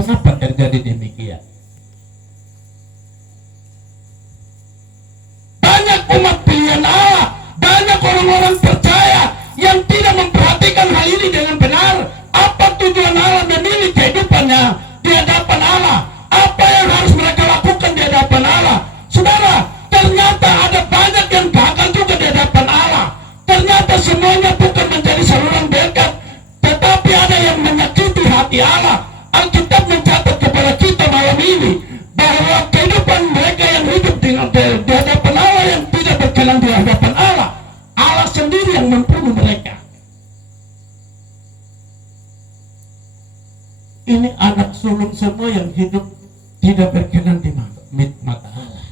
Kenapa terjadi demikian? Banyak umat pilihan Allah, banyak orang-orang percaya yang tidak memperhatikan hal ini dengan benar. Apa tujuan Allah memilih kehidupannya di hadapan Allah? Apa yang harus mereka lakukan di hadapan Allah? Saudara, ternyata ada banyak yang gagal juga di hadapan Allah. Ternyata semuanya bukan menjadi saluran berkat, tetapi ada yang menyakiti hati Allah. Alkitab mencatat kepada kita malam ini bahwa kehidupan mereka yang hidup di hadapan Allah, yang tidak berkenan di hadapan Allah, Allah sendiri yang membunuh mereka. Ini anak sulung semua yang hidup tidak berkenan di mata Allah.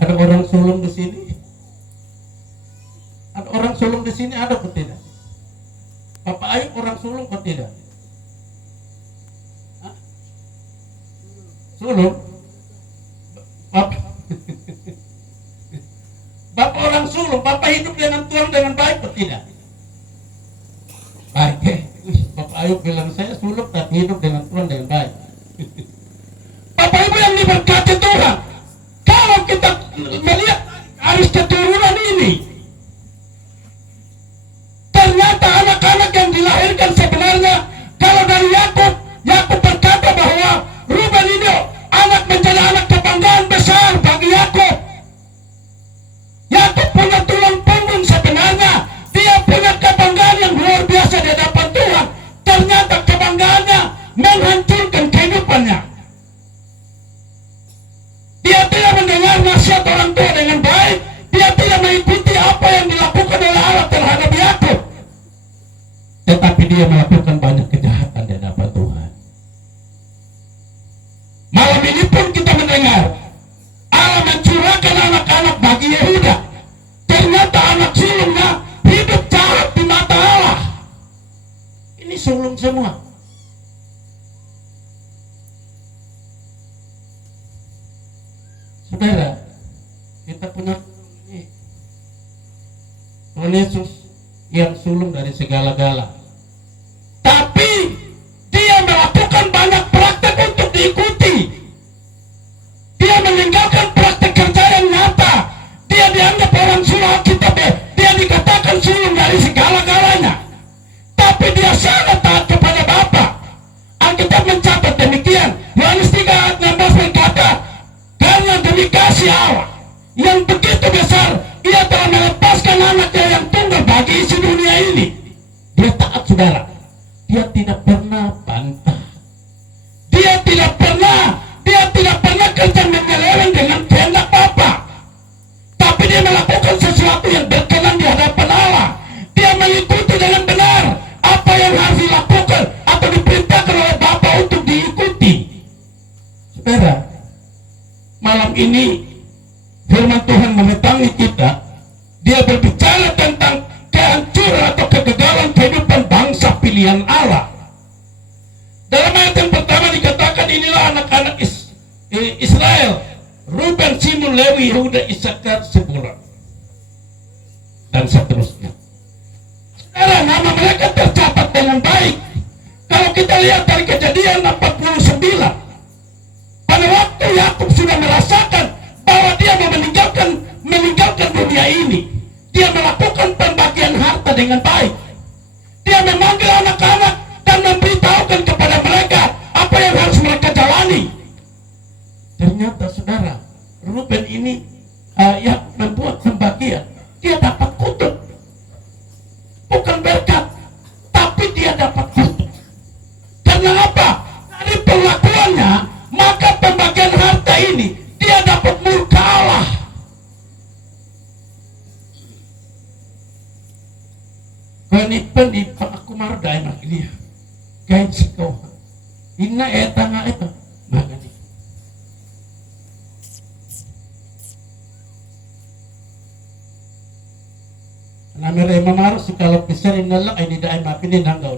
Ada orang sulung di sini? Ada orang sulung di sini, ada atau tidak? Bapak Ayub orang sulung atau tidak? Hah? Sulung? Bapak Bapak orang sulung, Bapak hidup dengan Tuhan dengan baik atau tidak? Baik. Bapak Ayub bilang saya sulung tapi hidup dengan Tuhan dengan baik. Bapak Ibu yang diberkati Tuhan, kalau kita melihat garis keturunan ini, ternyata anak-anak yang dilahirkan sebenarnya, kalau dari Yakub, Yakub berkata bahwa Ruben ini anak menjadi anak kebanggaan besar bagi Yakub. Yakub punya tulang punggung sebenarnya, dia punya kebanggaan yang luar biasa di hadapan Tuhan. Ternyata kebanggaannya menghancurkan kehidupannya. Dia tidak mendengar nasihat orang tua dengan baik. Dia tidak mengikuti apa yang dilakukan oleh Allah terhadap Yakub. Tetapi dia melakukan banyak kejahatan di hadapan Tuhan. Malam ini pun kita mendengar Allah mencurahkan anak-anak bagi Yehuda. Ternyata anak sulungnya hidup jahat di mata Allah. Ini sulung semua. Saudara, kita punya ini Tuhan Yesus yang sulung dari segala-gala. Tapi dia melakukan banyak praktek untuk diikuti. Dia meninggalkan praktek kerja yang nyata. Dia dianggap orang sulung Alkitab. Dia dikatakan sulung dari segala-galanya. Tapi dia sangat taat kepada Bapa. Alkitab mencatat demikian. Yohanes 3 ayat 16 berkata, karena demi kasih Allah yang begitu besar, ia telah melepaskan anaknya yang tunggal bagi isi dunia ini. Dia taat, saudara. Dia tidak pernah bantah. Dia tidak pernah kerja menyeleweng dengan kehendak Bapa. Tapi dia melakukan sesuatu yang berkenan di hadapan Allah. Dia mengikuti dengan benar apa yang harus dilakukan atau diperintahkan oleh Bapa untuk diikuti. Saudara, malam ini firman Tuhan menetangi kita. Dia berbicara tentang kehancuran atau kegagalan kehidupan bangsa pilihan Allah. Dalam ayat yang pertama dikatakan, inilah anak-anak Israel, Ruben, Simeon, Lewi, Yehuda, Isakar, Zebulon, dan seterusnya. Saudara, nama mereka tercatat dengan baik. Kalau kita lihat dari Kejadian 49, pada waktu Yakub sudah merasakan bahwa dia mau meninggalkan dunia ini, dia melakukan pembagian harta dengan baik. Dia memanggil anak-anak dan memberitahukan kepada mereka apa yang harus mereka jalani. Ternyata saudara, Ruben ini yang membuat pembagian, dia dapat kutuk. Bukan berkat, tapi dia dapat kutuk. Karena apa? Dari perlakuannya, maka pembagian harta ini dia dapat murka Allah. Kanipan di aku mardai mak dia. Kain siko. Inna etanga itu. Magani. Namere mamaros kalau besar inalak ay didaay mapinin hanggaw.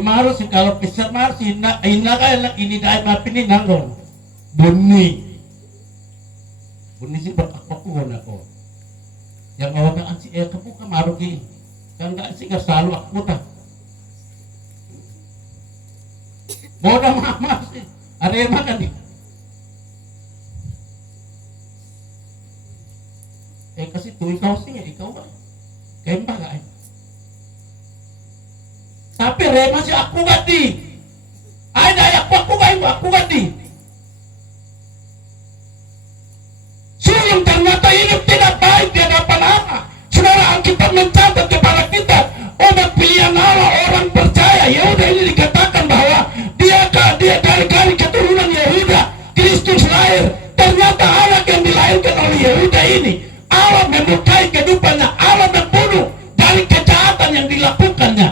Maros kalau besar maros ina kaya lang ini dahil mapinin hanggaw. Bunyi. Bunisi berkakuan ako. Yang awagaan si Eka po kamarugi. Kan gak sih gak selalu aku tak. Bodoh mama sih. Ada yang makan nih. Kasih tuh ikaw sih ikaw ba? Kayak ba gak? Tapi rema si aku gak di. Ay dayak aku gak di. Sulung ternyata hidup tidak baik di hadapan Allah. Saudara, Alkitab mencatat kepada kita umat pilihan Allah, orang percaya. Ya udah, ini dikatakan bahwa dia dari keturunan Yehuda, Kristus lahir. Ternyata anak yang dilahirkan oleh Yehuda ini, Allah memukai kehidupannya, Allah membunuh dari kejahatan yang dilakukannya.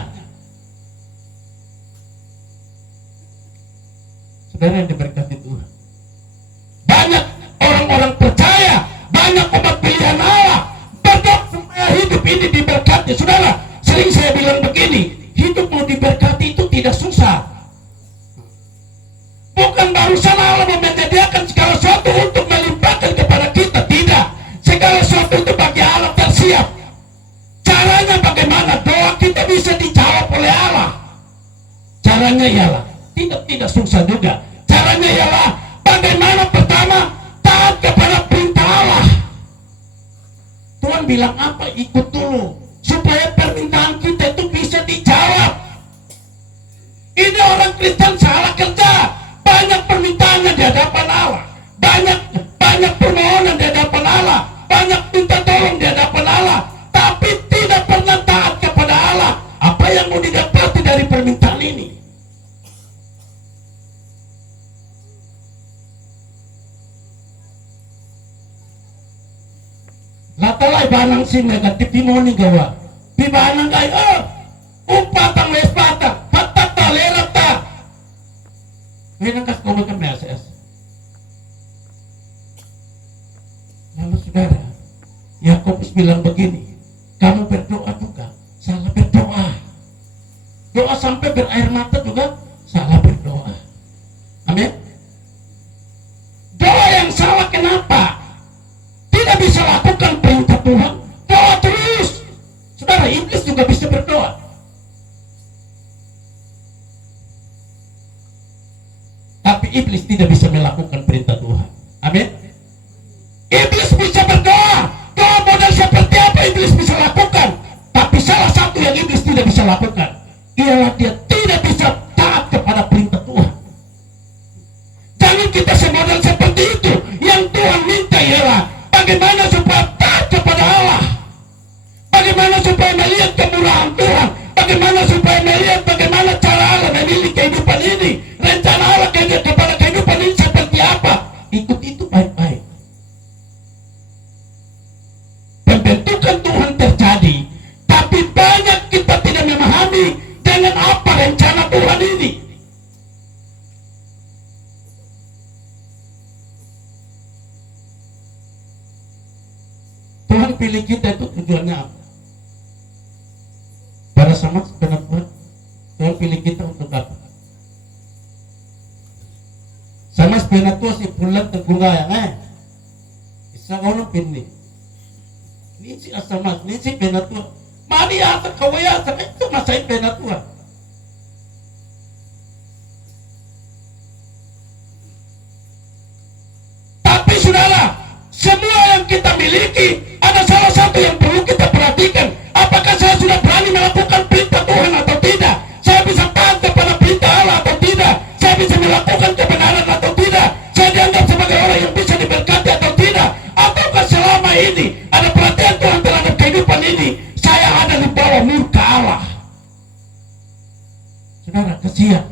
Saudara yang diberkati Tuhan, banyak orang-orang percaya, banyak umat pilihan Allah berdoa supaya hidup ini diberkati. Saudara, sering saya bilang begini, hidup mau diberkati itu tidak susah. Bukan barusan Allah menyediakan segala sesuatu untuk melimpahkan kepada kita, tidak. Segala sesuatu itu bagi Allah tersiap. Caranya bagaimana doa kita bisa dijawab oleh Allah? Caranya ialah tidak susah juga. Caranya ialah bagaimana pertama taat kepada perintah Allah. Tuhan bilang apa? Ikut dulu supaya permintaan kita itu bisa dijawab. Ini orang Kristen salah kerja. Banyak permintaannya di hadapan Allah. Banyak permohonan di hadapan Allah. Banyak minta tolong di hadapan Allah. Tapi tidak pernah taat kepada Allah. Apa yang mau didapati dari permintaan ini? Latalay banang si negatif timoni gawa. Pibanang kayo, umpatang lespatang, patata lerata. Ngayon kas ko makan meses. Lalu saudara, Yakobus bilang begini, kamu berdoa juga salah berdoa. Doa sampai berair mata juga salah berdoa. Amin. Doa yang salah kenapa? Tidak bisa lakukan perintah Tuhan. Doa terus. Saudara, iblis juga bisa berdoa. Tapi iblis tidak bisa melakukan perintah Tuhan. Amin. Iblis bisa berdoa. Doa model seperti apa iblis bisa lakukan? Tapi salah satu yang iblis tidak bisa lakukan ialah dia tidak bisa taat kepada perintah Tuhan. Jangan kita semodel seperti itu. Yang Tuhan minta ialah bagaimana supaya taat kepada Allah. Bagaimana supaya melihat kemurahan Tuhan. Bagaimana supaya melihat bagaimana cara Allah memilih kehidupan ini. Rencana Allah kepada kehidupan ini seperti apa. Ikut itu baik-baik. Pembentukan Tuhan terjadi, tapi banyak kita tidak memahami dengan apa rencana Tuhan ini. Tuhan pilih kita itu tujuannya apa? Pada sama sebenarnya Tuhan pilih kita untuk apa? Sama sebenarnya si pulang tergungga yang isa kau nang pilih. Ini si asama, ini si benatua. Mari asa kawaya asa itu masai benatua. Tapi saudara, semua yang kita miliki ada salah satu yang perlu kita perhatikan. Apakah saya sudah berani melakukan perintah Tuhan atau tidak? Saya bisa taat kepada perintah Allah atau tidak? Saya bisa melakukan kebenaran atau tidak? Saya dianggap sebagai orang yang bisa diberkati atau tidak? Ataukah selama ini ada perhatian Tuhan terhadap kehidupan ini? Saya ada di bawah murka Allah. Saudara, kasihan.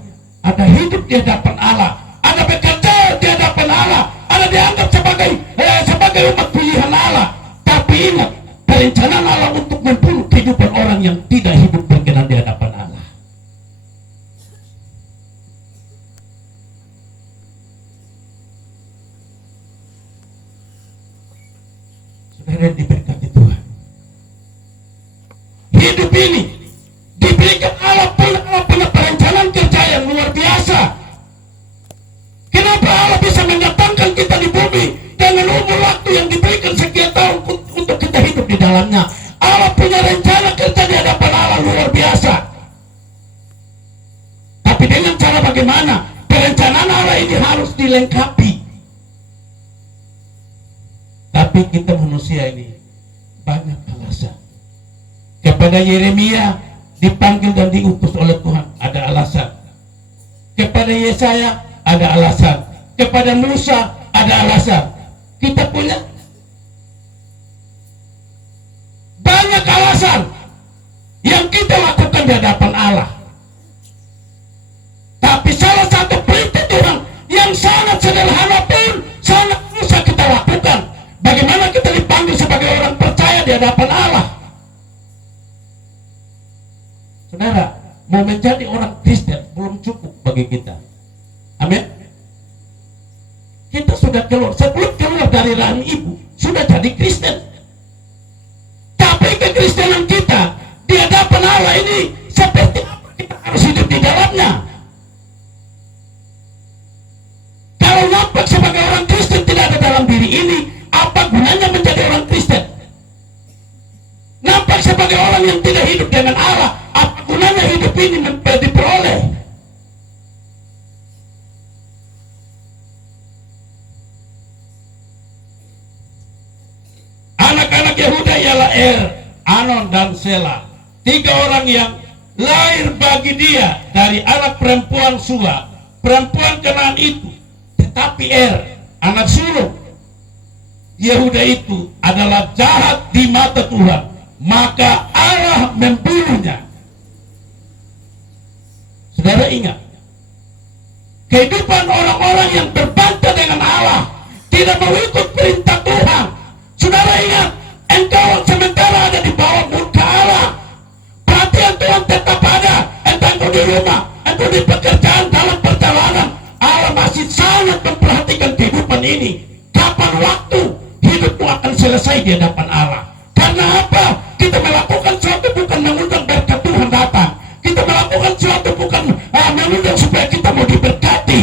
Ada hidup di hadapan Allah, ada bekerja di hadapan Allah, ada dianggap sebagai umat pilihan Allah. Tapi ingat, perencanaan Allah untuk membunuh kehidupan orang yang tidak hidup berkenan di hadapan Allah. Saudara yang diberkati Tuhan, hidup ini diberikan Allah punya perencanaan kerja yang luar biasa. Kenapa Allah bisa mendatangkan kita di bumi dengan umur waktu yang dalamnya. Allah punya rencana kerja di hadapan Allah luar biasa. Tapi dengan cara bagaimana? Perencanaan Allah ini harus dilengkapi. Tapi kita manusia ini banyak alasan. Kepada Yeremia dipanggil dan diutus oleh Tuhan, ada alasan. Kepada Yesaya ada alasan. Kepada Musa ada alasan. Kita punya banyak alasan yang kita lakukan di hadapan Allah. Tapi salah satu perintah Tuhan yang sangat sederhana pun sangat susah kita lakukan. Bagaimana kita dipanggil sebagai orang percaya di hadapan Allah? Saudara, mau menjadi orang Kristen belum cukup bagi kita. Amin. Kita sudah keluar, sebelum keluar dari rahim ibu, sudah jadi Kristen. Tapi kekristenan kita di hadapan Allah ini seperti apa kita harus hidup di dalamnya? Kalau nampak sebagai orang Kristen tidak ada dalam diri ini, apa gunanya menjadi orang Kristen? Nampak sebagai orang yang tidak hidup dengan Allah, apa gunanya hidup ini diperoleh? Anak-anak Yehuda ialah Anon dan Sela, 3 orang yang lahir bagi dia dari anak perempuan Sua, perempuan Kanaan itu. Tetapi anak sulung Yehuda itu adalah jahat di mata Tuhan, maka Allah membunuhnya. Saudara ingat, kehidupan orang-orang yang berbantah dengan Allah, tidak mengikut perintah Tuhan. Saudara ingat, engkau sementara ada di bawah murka Allah. Perhatian Tuhan tetap ada. Entah engkau di rumah, engkau di pekerjaan, dalam perjalanan, Allah masih sangat memperhatikan kehidupan ini. Kapan waktu hidupmu akan selesai di hadapan Allah? Karena apa? Kita melakukan sesuatu bukan mengundang berkat Tuhan datang. Kita melakukan sesuatu bukan mengundang supaya kita mau diberkati.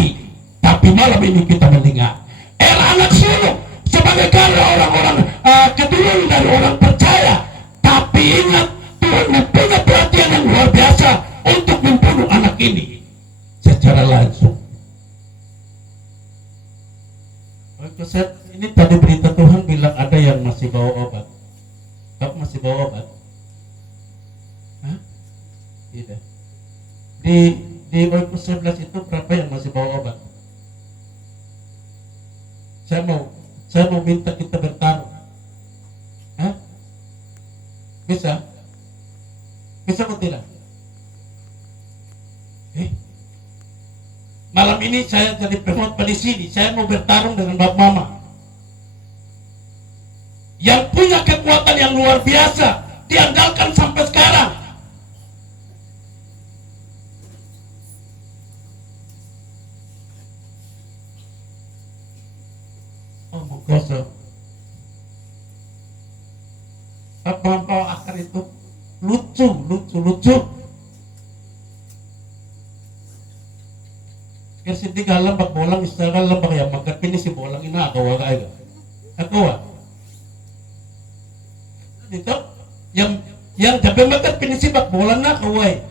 Tapi malam ini kita mendengar anak sulung sebagai karya orang-orang keturunan dari orang percaya. Tapi ingat, Tuhan mempunyai perhatian yang luar biasa untuk membunuh anak ini secara langsung. Ini tadi berita Tuhan bilang ada yang masih bawa obat. Kamu masih bawa obat? Hah? Tidak. Di Oikos 11 itu berapa yang masih bawa obat? Saya mau minta kita bertaruh. Hah? Bisa? Bisa atau tidak? Malam ini saya jadi pengkhotbah di sini. Saya mau bertarung dengan Bapak Mama yang punya kekuatan yang luar biasa, diandalkan sampai sekarang. Oh, Mungkoso. Bapak akar itu lucu. Kasi di ka lambak bolang istilah lambak ya magat pini si bolang ina akawa ka. Akawa. Dito yang dapat magat pini si bak bolang na kawai.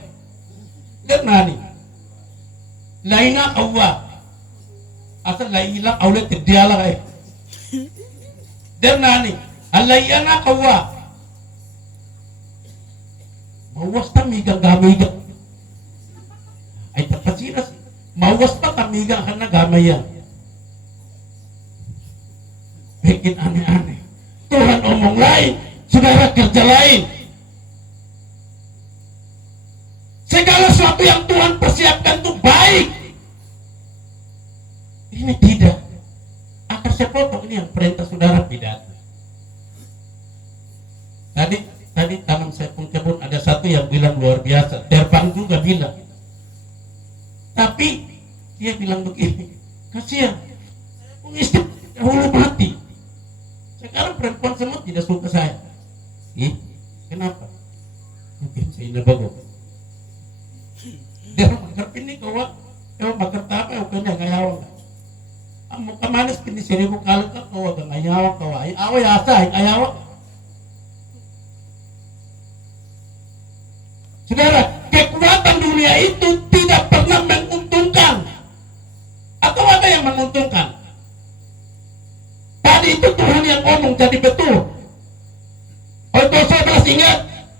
Dan nani. Lain na kawa. Asal lain ilang aulet diala kay. Dan nani. Alay na kawa. Mawas tamigang gamigang. Ay tapat sinas. Mawas pa tamigang ka na gamayan. Bikin aneh-aneh. Tuhan omong lain, saudara kerja lain. Segala sesuatu yang Tuhan persiapkan itu baik. Ini tidak. Akar sepotong ini yang perintah saudara pidato. Tadi tanam sepung kebun ada satu yang bilang luar biasa. Terbang juga bilang. Tapi dia bilang begini, kasihan, istri dahulu mati. Sekarang perempuan semua tidak suka saya. Kenapa? Mungkin saya tidak bagus. Dia magar ini kawa, magar apa? Kanya ngayawang. Amo kamanas kini 1000 kali ka kawa ngayawang kawa. Away asa ayawang. Saudara, kekuatan dunia itu tidak pernah menguntungkan. Atau ada yang menguntungkan? Tadi itu Tuhan yang ngomong jadi betul. Oleh saudara ingat,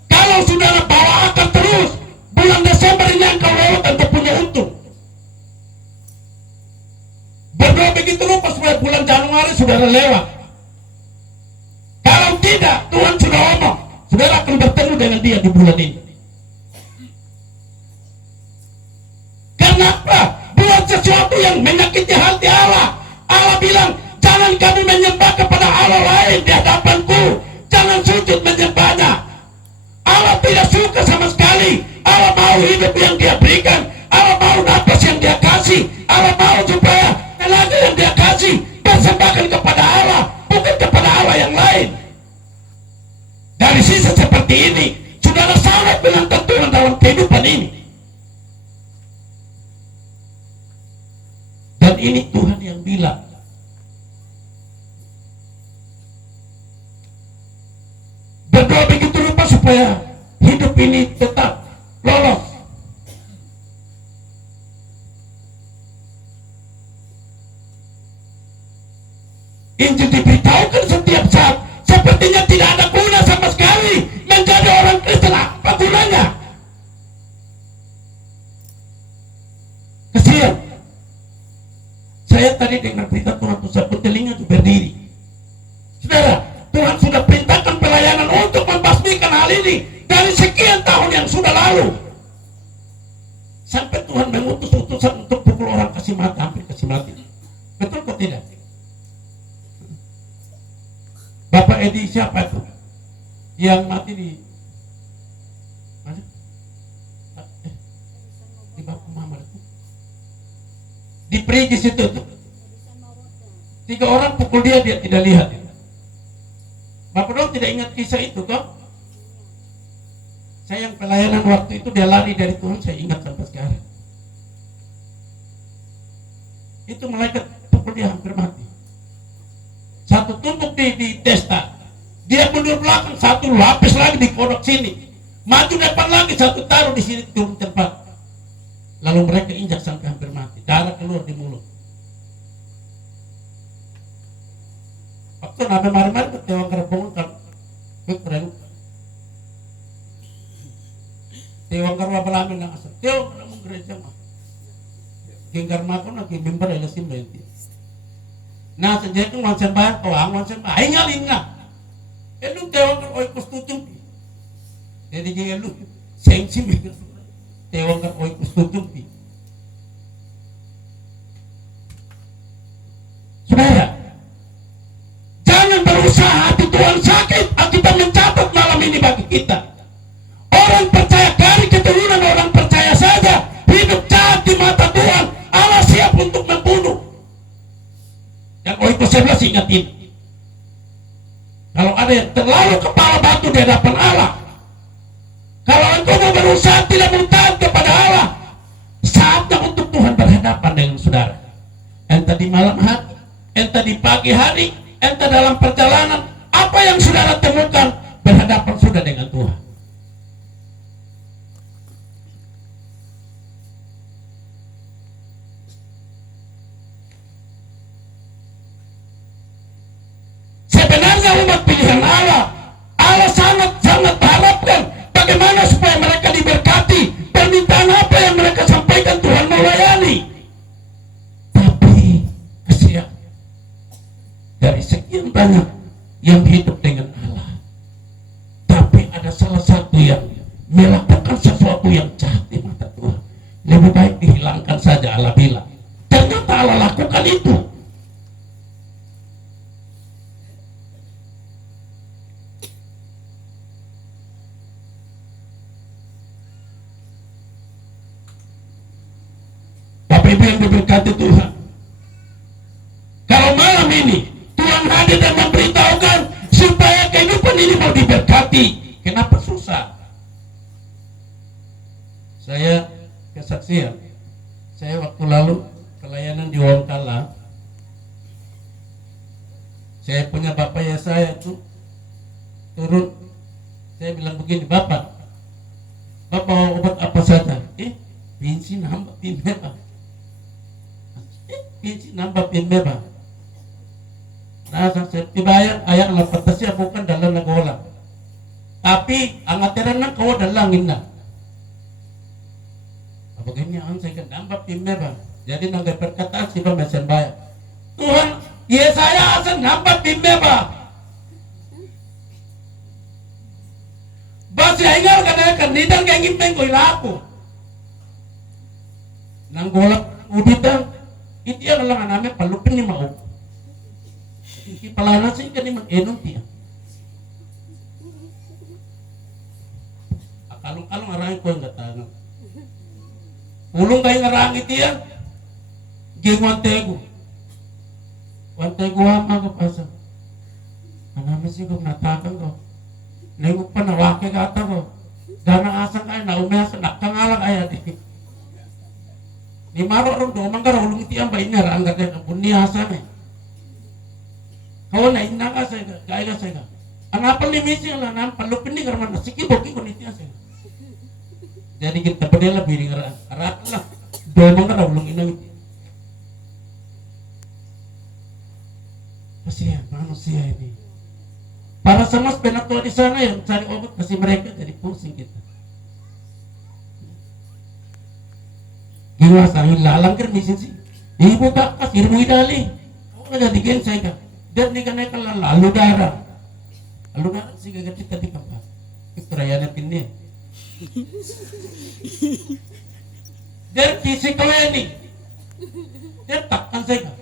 kalau saudara bawa akar terus, bulan Desember ini engkau lewat untuk punya untung. Berdoa begitu rupa supaya bulan Januari saudara lewat. Kalau tidak, Tuhan sudah ngomong, saudara akan bertemu dengan dia di bulan ini. Kenapa? Buat sesuatu yang menyakiti hati Allah. Allah bilang, jangan kamu menyembah kepada Allah lain di hadapanku. Jangan sujud menyembahnya. Allah tidak suka sama sekali. Allah mau hidup yang dia berikan. Allah mau nafas yang dia kasih. Allah mau supaya tenaga yang dia kasih persembahkan kepada Allah, bukan kepada Allah yang lain. Dari sisi seperti ini, saudara sangat dengan tentuan dalam kehidupan ini. Dan ini Tuhan yang bilang. Berdoa begitu rupa supaya hidup ini tetap lolos. Injil diberitahukan setiap saat, sepertinya tidak ada guna sama sekali menjadi orang Kristen. Apa gunanya? Kasihan. Saya tadi dengar berita Tuhan tersebut, telinga itu berdiri. Saudara, Tuhan sudah perintahkan pelayanan untuk membasmikan hal ini dari sekian tahun yang sudah lalu. Sampai Tuhan mengutus utusan untuk pukul orang kasih mati, hampir kasih mati. Betul atau tidak? Bapak Edi siapa itu? Yang mati di mana? Di Bapak Muhammad itu. Di Perigis itu. 3 orang pukul dia tidak lihat. Bapak dong tidak ingat kisah itu kok? Saya yang pelayanan waktu itu dia lari dari Tuhan, saya ingat sampai sekarang. Itu malaikat pukul dia hampir mati. Satu tumpuk di testa, dia mundur belakang, satu lapis lagi di kodok sini, maju depan lagi, satu taruh di sini turun tempat. Lalu mereka injak sampai hampir mati, darah keluar di mulut. Waktu nabe mari-mari ke Tewang Gerbong kan, keren. Tewang Garwa balamin lang asal. Tewang Gerbong gereja mah. Genggar mako lagi member elasim berhenti. Nah sejak itu wansen bayar toang wansen bayar. Ingalin nga. Elu Tewang Gerbong kustutum. Jadi jangan lu sengsi mikir. Tewang Gerbong kustutum. Saudara, jangan berusaha hati Tuhan sakit akibat mencatat malam ini bagi kita. Orang percaya dari keturunan orang percaya saja hidup jahat di mata Tuhan. Allah siap untuk membunuh. Yang Oiko 11 ingatin, kalau ada yang terlalu kepala batu di hadapan Allah, kalau engkau mau berusaha tidak mau taat kepada Allah, saatnya untuk Tuhan berhadapan dengan saudara. Entah di malam hari, entah di pagi hari, entah dalam perjalanan, apa yang saudara temukan, berhadapan sudah dengan Tuhan. Sebenarnya umat pilihan Allah, Allah sangat-sangat harapkan bagaimana supaya mereka diberkati, permintaan apa yang mereka sampaikan Tuhan melayani. Tapi kasihan, dari sekian banyak yang hidup dengan Allah, tapi ada salah satu yang melakukan sesuatu yang jahat di mata Tuhan. Lebih baik dihilangkan saja, Allah bilang. Ternyata Allah lakukan itu. Bapak Ibu yang diberkati Tuhan, kalau malam ini Tuhan hadir dan memberitahukan supaya kehidupan ini mau diberkati, kenapa susah? Saya kesaksian, saya waktu lalu pelayanan di Wongkala, saya punya bapak ya, saya tuh turun, saya bilang begini, Bapak bawa obat apa saja. Bensin nambah Pimeba. Bensin nambah Pimeba. Nasa saya dibayar ayak na patasya bukan dalam nagola. Tapi ang atiran na kawo dalangin na. Begini ang saya nambah Pimeba. Jadi nangga perkataan si pemesen bayar. Tuhan, ya saya akan nambah Pimeba. Basi hingar kan nidang kaya ngipeng ko ilapo. Nang golak ubitang, iti ang lang namin palupin ni Maok. Iti palana siya ka ni mag-enong tiya. Akalong-kalong arangin ko yung gatanong. Pulong kayo arangin tiya, ging wantego. Wantego hama ko pasa. Anama siya kong natakang ko. Nengok pa nawake kata ko. Dana asang kaya na umesa nakangalang kaya di. Ni maro ron do manggar ulung iti ang bainar ang gada bunni asan eh. Kau na inna ka sa gaya ka sa. Ang apal ni misi lang nan palupin ni karman nasiki boki ko niti asa. Jadi kita padela biring arat lah. Do manggar ulung inang iti. Kasihan manusia ini. Para sama penatua di sana yang cari obat kasih mereka jadi pusing kita. Gila sahil lalang kan misin sih. Ibu tak kasih ilmu idali. Oh jadi gen saya kan. Dan ni kan lalu darah. Lalu darah sih gak kita di kamar. Itu rayanya pinnya. Dan kisi kau ini. Dia takkan saya kan.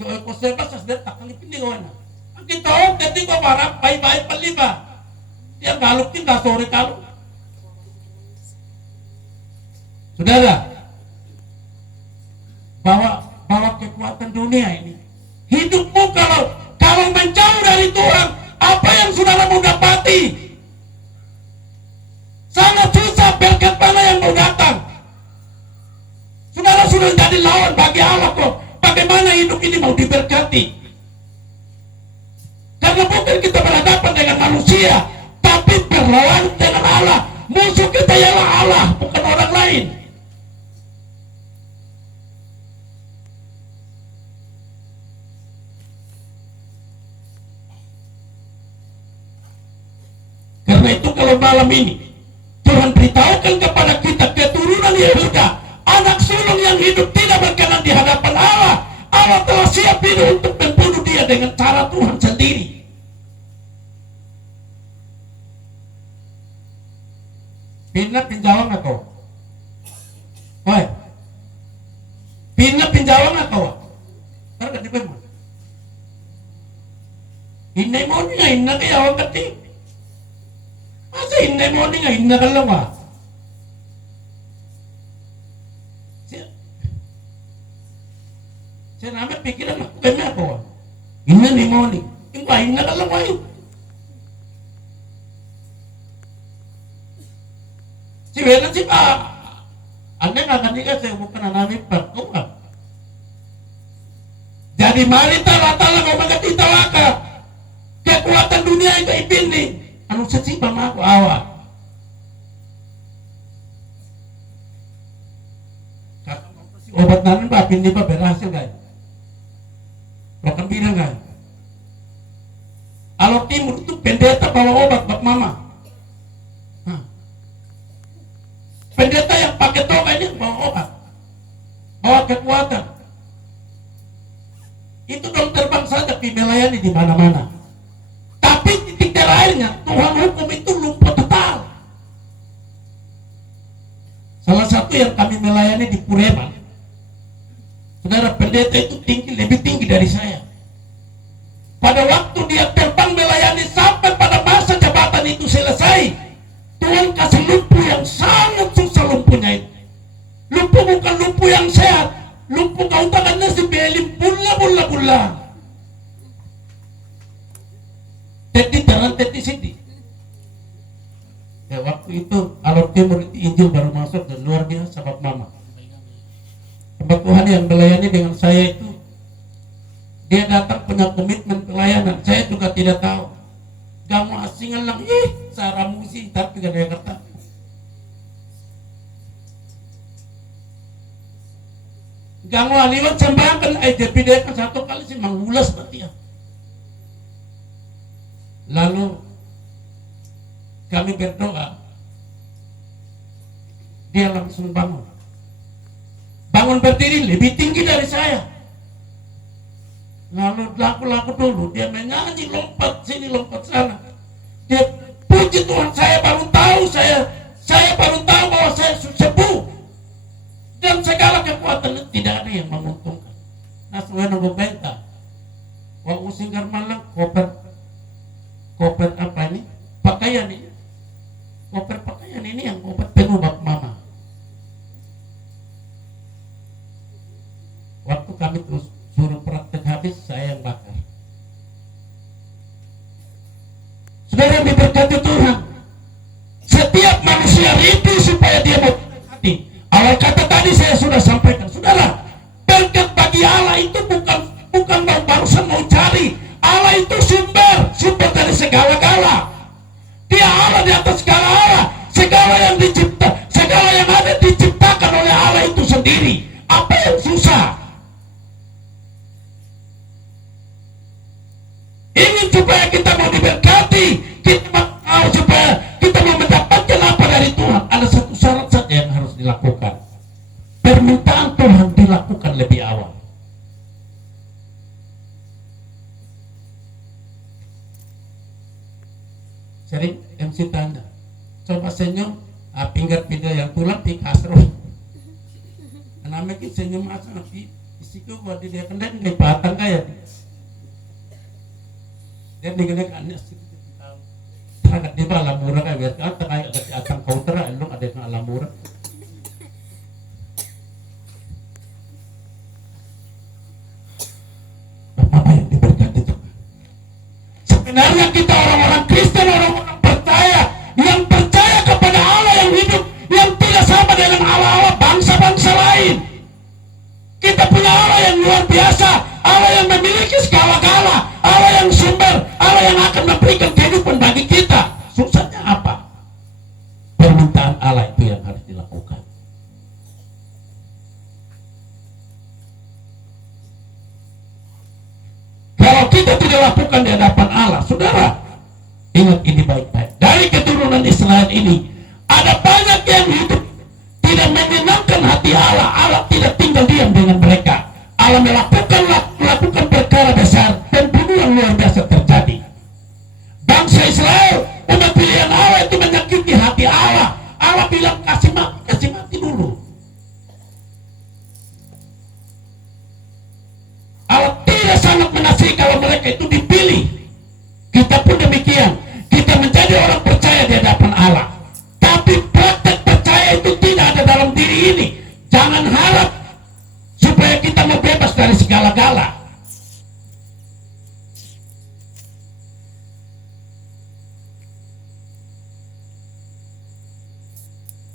So ko sa basas der takang ipindi ko na. Ang kitaw dati ko para bay-bay paliba. Dia galuk tin da sore kalau. Saudara, bawa kekuatan dunia ini. Hidupmu kalau menjauh dari Tuhan, apa yang saudara mau dapati? Sangat susah berkat mana yang mau datang. Saudara sudah jadi lawan bagi Allah kok. Bagaimana hidup ini mau diberkati? Karena bukan kita berhadapan dengan manusia, tapi berlawan dengan Allah. Musuh kita ialah Allah, bukan orang lain. Karena itu kalau malam ini Tuhan beritahukan kepada kita keturunan Yehuda, anak sulung yang hidup tidak berkenan di hadapan Allah. Allah telah siap hidup untuk membunuh dia dengan cara Tuhan sendiri. Pindah pinjawang atau? Oi. Pindah pinjawang atau? Karena di mana? Inay mo ni nga inna kaya awang kati. Masa inay mo ni nga inna ka lang ah? Saya namanya pikiran aku kena apa? Inna ni mo ni. Ingka inna ka lang ah. Si Bena si Pa. Anda nggak akan nikah saya bukan namin pa. Kau nggak? Jadi mari tala-tala kau mengerti tawaka. Kekuatan dunia itu ipini. Anu sesi pama aku awak. Obat nanin pa pindi pa berhasil guys. Bahkan bilang guys. Alor Timur itu pendeta bawa obat buat mama. Pendeta yang pakai toga ini bawa obat, bawa kekuatan. Itu dong terbang saja pi melayani di mana-mana. Tapi titik terakhirnya Tuhan hukum itu lumpuh total. Salah satu yang kami melayani di Pureman, saudara pendeta itu tinggi, lebih tinggi dari saya. Pada waktu dia terbang melayani sampai pada masa jabatan itu selesai, Tuhan kasih lumpuh yang sangat susah lumpuhnya itu. Lumpuh bukan lumpuh yang sehat. Lumpuh kau tangannya si belim bulla. Teti taran teti sini. Ya waktu itu Alor Timur itu Injil baru masuk dan luar biasa sahabat mama. Hamba Tuhan yang melayani dengan saya itu, dia datang punya komitmen pelayanan. Saya juga tidak tahu. Gak mau asingan lang, saramusi tapi gak ada yang kata. Gak mau aliwan sembahan kan satu kali sih mengulas berarti ya. Lalu kami berdoa, dia langsung bangun berdiri lebih tinggi dari saya. Lalu laku-laku dulu dia menyanyi, lompat sini lompat sana. Dia puji Tuhan, saya baru tahu bahwa saya sembuh dan segala kekuatan itu tidak ada yang menguntungkan. Nah, sudah nunggu benta. Wah, usinggar malang koper apa ini? Pakaian ini. Koper pakaian ini yang obat pengobat mama. Waktu kami terus suruh praktek habis, saya yang bakar. Saudara yang diberkati Tuhan, setiap manusia rindu supaya dia mau hati. Awal kata tadi saya sudah sampaikan, saudara, berkat bagi Allah itu bukan barusan mau cari. Allah itu sumber dari segala-gala. Dia Allah di atas segala Allah. Segala yang ada diciptakan oleh Allah itu sendiri. Apa yang susah? Ingin supaya kita mau diberkati, kita mau supaya kita mau mendapatkan apa dari Tuhan, ada satu syarat saja yang harus dilakukan. Permintaan Tuhan dilakukan lebih awal. Sering MC tanya, coba senyum, pinggat video yang tulang di kasro. Namanya senyum asa nabi, isiku buat dia kendang kayak batang kayak. Dia digedek aneh sih. Terangkat di bawah lamura kayak biar kata kayak ada atang kautra, elok ada yang lamura. Apa yang diberkati Tuhan? Sebenarnya kita orang-orang Kristen, orang-orang percaya, yang percaya kepada Allah yang hidup, yang tidak sama dengan Allah-Allah bangsa-bangsa lain. Kita punya Allah yang luar biasa, Allah yang memiliki segala-gala, Allah yang sumber, Allah yang akan memberikan kehidupan bagi kita. Susahnya apa? Permintaan Allah itu yang harus dilakukan. Kalau kita tidak lakukan di hadapan Allah, saudara, ingat ini baik-baik. Dari keturunan Israel ini, ada banyak yang hidup tidak menyenangkan hati Allah. Allah tidak tinggal diam dengan mereka. Allah melakukan perkara besar dan pembunuhan luar biasa terjadi. Bangsa Israel, umat pilihan Allah itu menyakiti hati Allah. Allah bilang kasih mati dulu. Allah tidak sangat mengasihi kalau mereka itu dipilih. Kita pun demikian. Kita menjadi orang percaya di hadapan Allah. Tapi praktek percaya itu tidak ada dalam diri ini. Jangan harap supaya kita mau bebas dari segala-gala.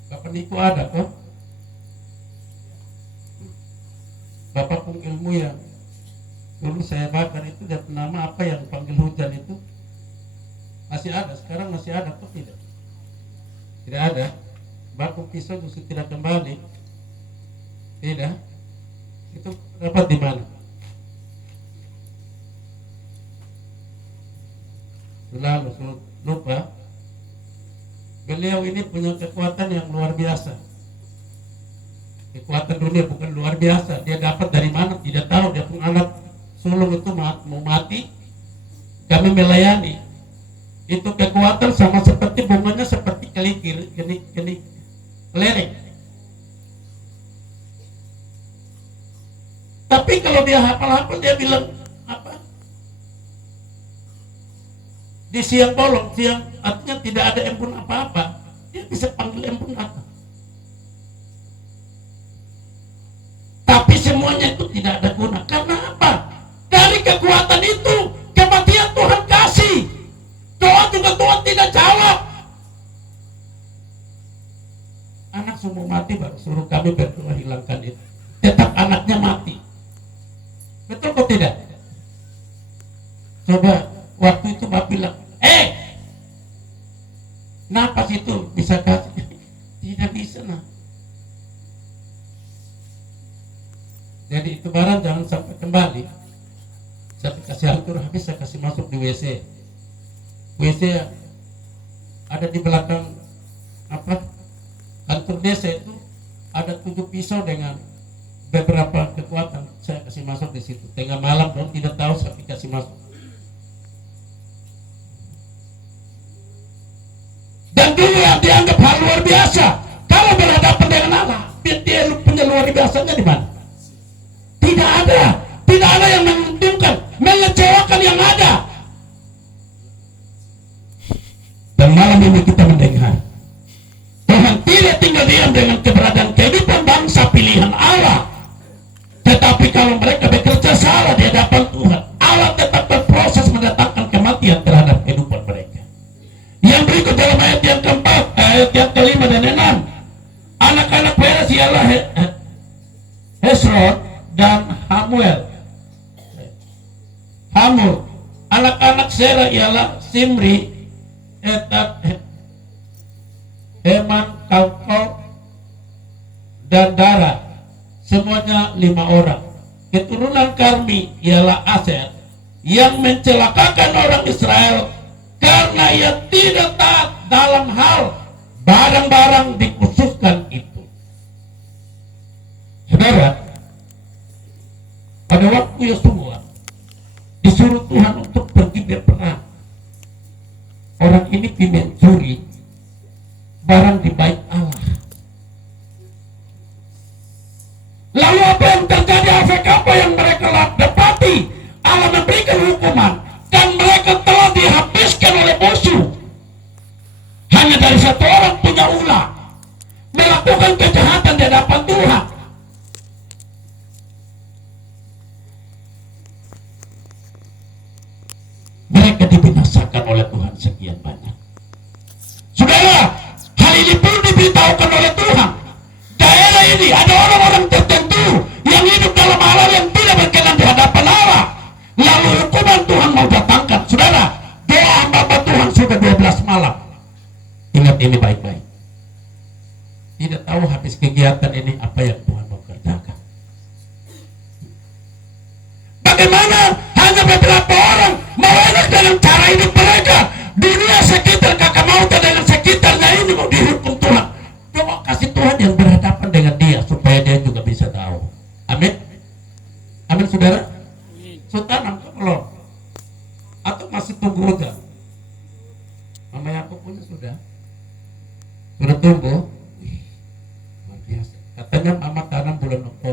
Bapak Niko ada kok? Bapak pun ilmu yang dulu saya bakar itu dan nama apa yang panggil hujan itu masih ada, sekarang masih ada atau tidak? Tidak ada. Baku pisau justru tidak kembali. Tidak. Itu dapat di mana? Lalu lupa. Beliau ini punya kekuatan yang luar biasa. Kekuatan dunia bukan luar biasa. Dia dapat dari mana? Tidak tahu. Dia pun anak sulung itu mau mati. Kami melayani. Itu kekuatan sama seperti bunganya seperti kelikir, kelereng. Tapi kalau dia hafal-hafal dia bilang apa? Di siang bolong, siang artinya tidak ada embun apa-apa. Dia bisa panggil embun apa? Tapi semuanya itu tidak ada guna. Karena apa? Dari kekuatan itu kematian Tuhan kasih. Doa juga Tuhan tidak jawab. Anak semua mati baru suruh kami berdoa hilangkan itu. Tetap anaknya mati. Betul kok tidak? Coba waktu itu Bapak bilang, Napas itu bisa kasih? Tidak bisa, nah. Jadi itu barang jangan sampai kembali. Saya kasih atur habis, saya kasih masuk di WC. WC ada di belakang kantor desa itu, ada 7 pisau dengan beberapa kekuatan. Saya kasih masuk di situ. Tengah malam dong, tidak tahu, saya kasih masuk. Dan dulu yang dianggap hal luar biasa, kalau berhadapan dengan Allah, dia punya luar biasanya di mana? Tidak ada. Tidak ada yang menguntungkan, mengecewakan yang ada. Dan malam ini kita mendengar Tuhan tidak tinggal diam dengan keberadaan kehidupan bangsa pilihan Allah. Tetapi kalau mereka bekerja salah di hadapan Tuhan, Allah tetap berproses mendatangkan kematian terhadap kehidupan mereka. Yang berikut dalam ayat yang keempat, ayat yang kelima dan enam, anak-anak Peres ialah Hesron dan Hamul. Anak-anak Serah ialah Simri, Etat, Heman, Kalkol, dan Dara. Semuanya 5 orang. Keturunan Karmi ialah Aser, yang mencelakakan orang Israel karena ia tidak taat dalam hal barang-barang dikhususkan itu. Saudara, pada waktu Yosua disuruh Tuhan untuk pergi berperang, orang ini mencuri barang di bait Allah. Lalu apa yang terjadi? Efek apa yang mereka dapati? Allah memberikan hukuman dan mereka telah dihabiskan oleh musuh. Hanya dari satu orang punya ulah melakukan kejahatan di hadapan Tuhan. Mereka dibinasakan oleh Tuhan sekian banyak. Saudara, hal ini pun diberitahukan oleh Tuhan. Daerah ini ada orang-orang tertentu yang hidup dalam hal yang tidak berkenan di hadapan Allah. Lalu hukuman Tuhan mau datangkan. Saudara, doa hamba Tuhan sudah 12 malam. Ingat ini baik-baik. Tidak tahu habis kegiatan ini apa yang Tuhan mau kerjakan. Bagaimana hanya beberapa orang mau enak dengan cara hidup mereka. Dunia sekitar kakak mauta dengan sekitarnya ini mau dihukum Tuhan. Coba kasih Tuhan yang berhadapan dengan dia supaya dia juga bisa tahu. Amin. Amin, saudara. Sudah tanam belum? Atau masih tunggu hujan? Mama Yakub punya sudah tumbuh. Luar biasa. Katanya mama tanam bulan Oktober.